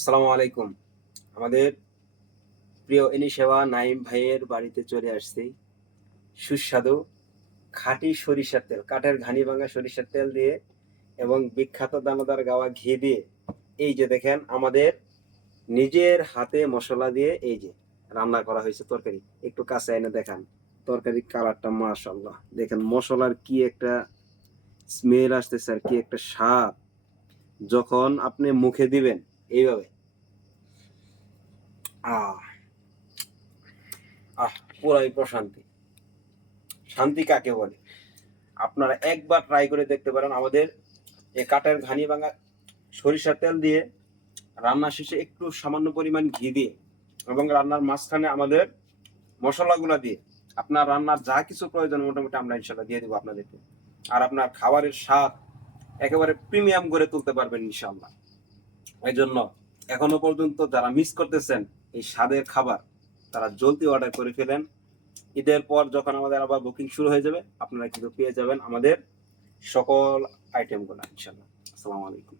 আসসালামু আলাইকুম। আমাদের প্রিয় এনি সেবা নাইম ভাইয়ের বাড়িতে চলে আসছি। সুস্বাদু খাঁটি সরিষার তেল, কাঠের ঘানি ভাঙা সরিষার তেল দিয়ে এবং বিখ্যাত দানাদার গাওয়া ঘি দিয়ে এই যে দেখেন আমাদের নিজের হাতে মসলা দিয়ে এই যে রান্না করা হয়েছে তরকারি। একটু কাছে এনে দেখান। তরকারির কালারটা মাশাআল্লাহ। দেখেন মসলার কি একটা স্মেল আসতেছে আর কি একটা স্বাদ। যখন আপনি মুখে দিবেন এইভাবে আহ! পুরাই প্রশান্তি। শান্তি কাকে বলে? আপনারা একবার ট্রাই করে দেখতে পারেন আমাদের এই কাঠের ঘানি ভাঙা সরিষার তেল দিয়ে রান্না শেষে একটু সামান্য পরিমাণ ঘি দিয়ে এবং রান্নার মাঝখানে আমাদের মশলাগুলা দিয়ে আপনার রান্নার যা কিছু প্রয়োজন মোটামুটি আমরা ইনশাল্লাহ দিয়ে দেবো আপনাদেরকে। আর আপনার খাবারের স্বাদ একেবারে প্রিমিয়াম করে তুলতে পারবেন ইনশাল্লাহ। এই জন্য এখনো পর্যন্ত যারা মিস করতেছেন এই স্বাদের খাবার তারা জলদি অর্ডার করে ফেলেন। ঈদের পর যখন আমাদের আবার বুকিং শুরু হয়ে যাবে আপনারা কিন্তু পেয়ে যাবেন আমাদের সকল আইটেমগুলো ইনশাল্লাহ। আসসালামু আলাইকুম।